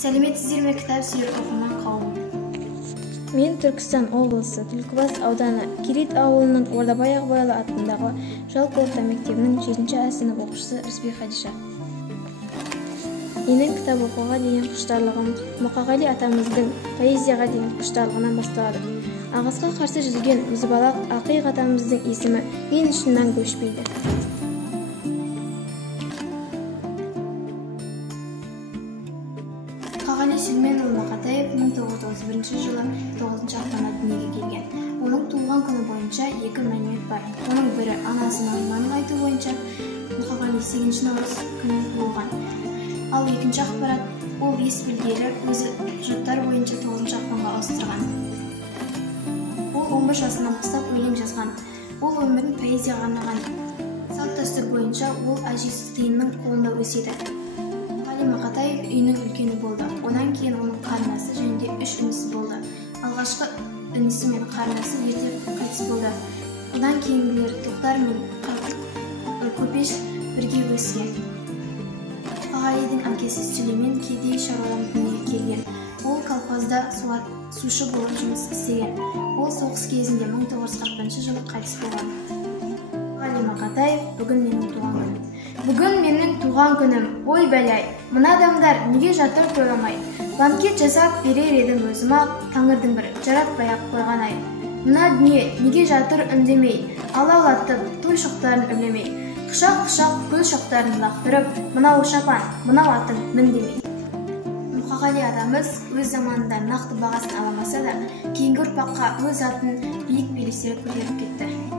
Сәлеметсіздер ме кітап сүйер оқырман қауым? Мен Түркістан облысы Түлкібас ауданы Керейт ауылының Ордабай Ақбайлы атындағы жалпы орта мектебінің 7-ші А сынып оқушысы Рысбек Хадиша. Менің кітап оқуға деген құштарлығым Мұқағали атамыздың поэзияға деген құштарлығынан басталады. Ағысқа қарсы жүзген мұзбалақ Ақиық атамыздың есімі мен үшін мәңгі өшпейді. Мұқағали Сүлейменұлы Мақатаев 1931 жылы 9 ақпанда дүниеге келген. Оның туылған күні бойынша екі мәлімет бар. Оның бірі анасының Нариманның айтуы бойынша Мұқағали 8 наурыз күні туылған. Ал екінші ақпарат, ол ес білгелі өзі құжаттар бойынша 9 ақпанға ауыстырған. Ол 11 жасынан бастап өлең жазған. Ол өмірін поэзияға арнаған. Салт-дәстүр бойынша ол әжесі тиынның қолында өседі. Мақатаев үйінің үлкені болды. Онан кейін оның қарындасы және де 3 інісі болды. Алғашқы інісі мен қарындасы ерте қайтыс болды. Одан кейінгілер Тоқтар мен Көпеш бірге өскен. Мұқағалидың әкесі Сүлеймен кедей шаруадан дүниеге келген. Ол колхозда сушы болып жұмыс істеген. Ол соғыс кезінде 1941 жылы қайтыс болған. Мұқағали Мақатаев бүгін менің туған күнім. Бүгін менің туған күнім, ой бәләй, мына адамдар неге жатыр тойламай? Банкет жасап берер едім өзім-ақ, таңырдың бір жаратпай-ақ қойған-ай. Мына дүние неге жатыр үндемей, алаулатып той шоқтарын үрлемей, құшақ-құшақ гүл шоқтарын лақтырып, мынау шапан, мынау атын мін демей. Мұқағали атамыз өз заманында нақты бағасын аламаса да, кейінгі ұрпаққа өз атын биік белестерге көтеріп кетті.